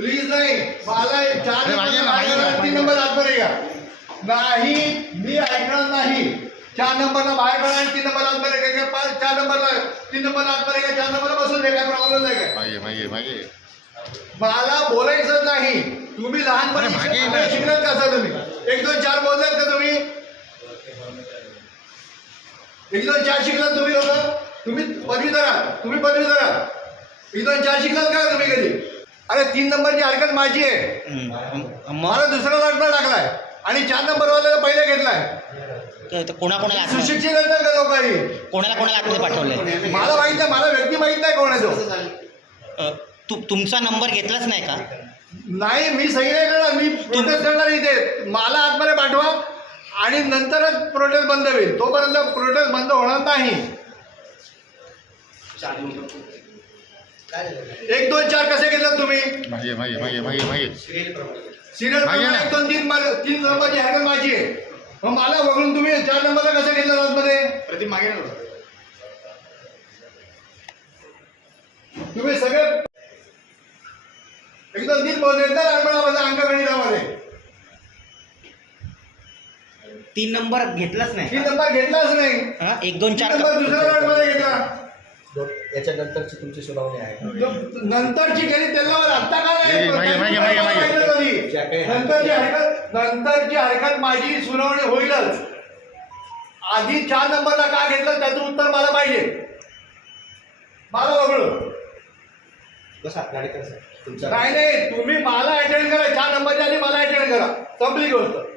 please नाही मला 4 number 3 number आतमध्ये घ्या नाही मी ऐकणार नाही 4 नंबरला बाहेर काढा आणि 3 नंबर आतमध्ये घ्या 4 नंबरला 3 नंबर आतमध्ये घ्या 4 नंबरला बसून दे काय प्रॉब्लेम नाही काय मागे मला बोलायचं नाही तुम्ही लहानपणी शिकलात का सर तुम्ही 1 2 4 बोललात का तुम्ही 1 2 4 शिकलात तुम्ही लोक तुम्ही पदवीधर आहात 1 2 4 शिकलात का तुम्ही कधी अरे 3 नंबरची हरकत माझी आहे मला दुसरा दाखला टाकलाय आणि 4 नंबरवाल्याला पहिले घेतलाय कोणाकोणाला सुशिक्षित असतात का लोकांनी कोणाला आतमध्ये पाठवलंय मला माहित नाही मला व्यक्ती माहित नाही कोण आहे तो तुमचा नंबर घेतलाच नाही का नाही मी सही नाही करणार मी प्रोटेस्ट करणार इथे मला आतमध्ये पाठवा आणि नंतरच प्रोटेस्ट बंद होईल तोपर्यंत प्रोटेस्ट बंद होणार नाही 1 2 4 कसे घेतलात तुम्ही सिरियल 1 2 3 नंबरची हरकत माझी आहे मग मला वगळून तुम्ही 4 नंबरला कसं घेतलं आतमध्ये मागे तुम्ही सगळे 1 2 3 बोलले ना अंकगणितामध्ये 3 नंबर घेतलाच नाही 3 नंबर घेतलाच नाही 1 2 4 नंबर दुसऱ्या राऊंडमध्ये घेतला याच्या नंतरची तुमची सुनावणी आहे नंतरची केली त्याला आत्ता काय नंतरची हरकत माझी सुनावणी होईलच आधी 4 नंबरला का घेतलं त्याचं उत्तर मला पाहिजे मला वगळं कसा गाडी कसं तुमचा नाही तुम्ही मला अटेंड करा 4 नंबरच्या आधी मला अटेंड करा संपली गोष्ट